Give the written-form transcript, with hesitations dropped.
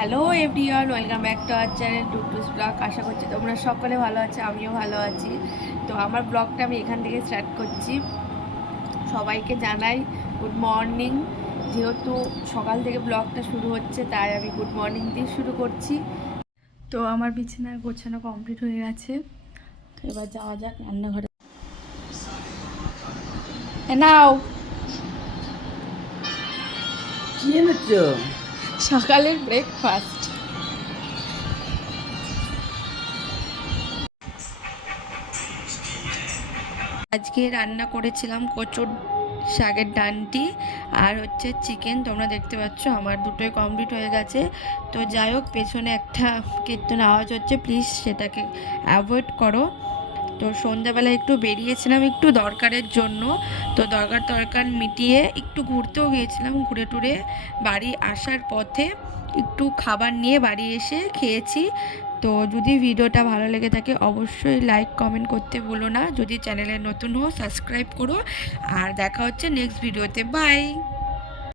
Hello everyone, welcome back to our channel Tutu's blog. আশা করছি তোমরা সকলে ভালো আছো, আমিও ভালো আছি। তো আমার ব্লগটা আমি এখান থেকে স্টার্ট করছি। সবাইকে জানাই গুড মর্নিং। যেহেতু সকাল থেকে ব্লগটা শুরু হচ্ছে, তাই আমি গুড মর্নিং দিয়ে শুরু করছি। তো আমার বিছানা গোছানো কমপ্লিট হয়ে গেছে। তো এবার যাওয়া যাক রান্নাঘরে। নাও কি এনেছো? সকালের ব্রেকফাস্ট। আজকে রান্না করেছিলাম কচুর শাকের ডান্টি আর হচ্ছে চিকেন। তোমরা দেখতে পাচ্ছ আমার দুটোই কমপ্লিট হয়ে গেছে। তো যাই হোক, পেছনে একটা কীর্তন আওয়াজ হচ্ছে, প্লিজ সেটাকে অ্যাভয়েড করো। তো সন্ধ্যাবেলা একটু বেরিয়েছিলাম একটু দরকারের জন্য। তো দরকার মিটিয়ে একটু ঘুরতেও গিয়েছিলাম। ঘুরে টুরে বাড়ি আসার পথে একটু খাবার নিয়ে বাড়ি এসে খেয়েছি। তো যদি ভিডিওটা ভালো লেগে থাকে অবশ্যই লাইক কমেন্ট করতে ভুলো না। যদি চ্যানেলে নতুন হও সাবস্ক্রাইব করো। আর দেখা হচ্ছে নেক্সট ভিডিওতে। বাই।